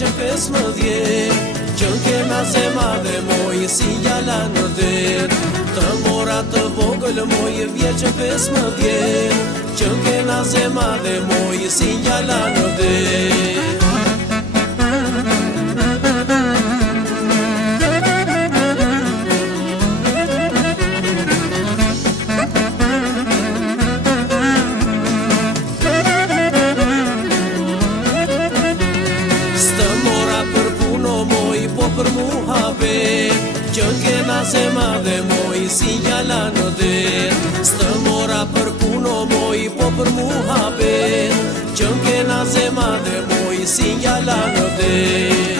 vjeqe 15, që kena zema dhe moj si gjala në der. Të mora të vogël moj vjeqe 15, që kena zema dhe moj si gjala në der. Për muhabet, që kena zema dhe moj si gjala në der. Stë mora për puno moj, po për muhabet, që kena zema dhe moj si gjala në der.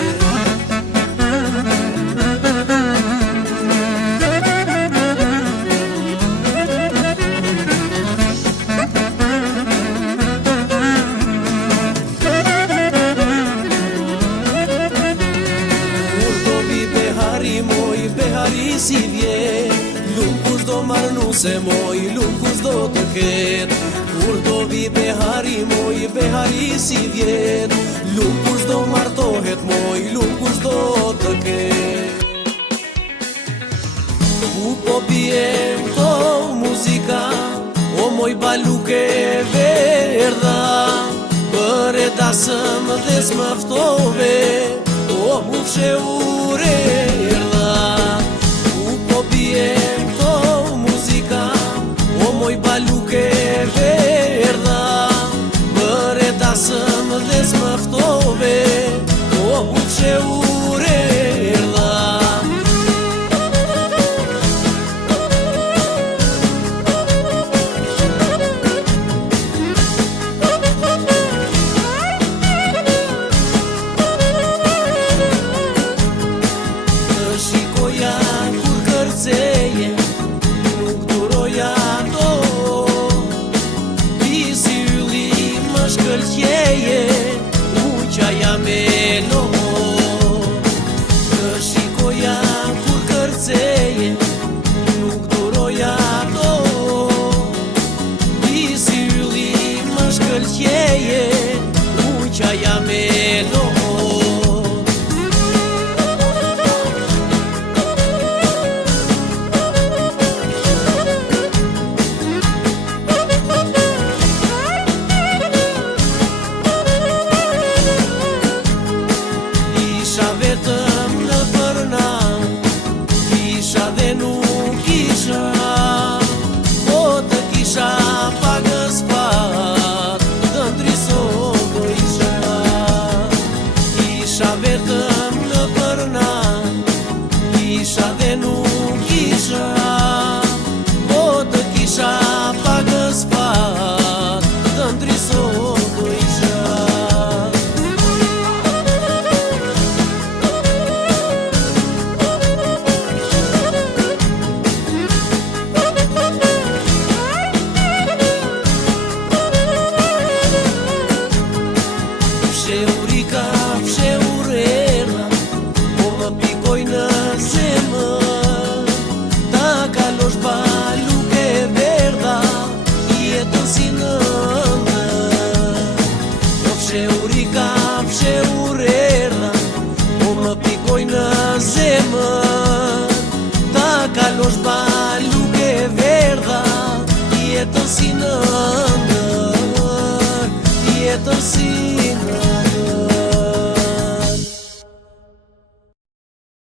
Moj behari si vje, lum kush do marnu se moj, lum kush do të ket. Kur do vi behari moj, behari si vjet, lum kush do martohet moj, lum kush do të ket. Ku po bjem to muzika, o moj baluke verdha, për e dasëm dhe s'mëftove, o mu fshe ure. Baluke verdha, për e dasëm dhe s'mëftove, o u fshe ure erdha. Të shikoja kur kërceje, nuk duroja shkëllqeje, uqaja me lo. Të shikoja kur kërceje, nuk duroja do. Ti si ylli më shkëllqeje, uqaja me lo. Vetëm në përna, kisha dhe nuk kisha, po të kisha pagës pat, të ndriso do isha. Kisha vetëm në përna, kisha dhe nuk kisha, po të kisha pagës pat, të ndriso do isha. Urika, fshe urerna, po më pikoj në zemër. Ta kalosh baluke verdha, jetën si nëndër. Po fshe urika, fshe urerna, po më pikoj në zemër. Ta kalosh baluke verdha, jetën si nëndër, jetën si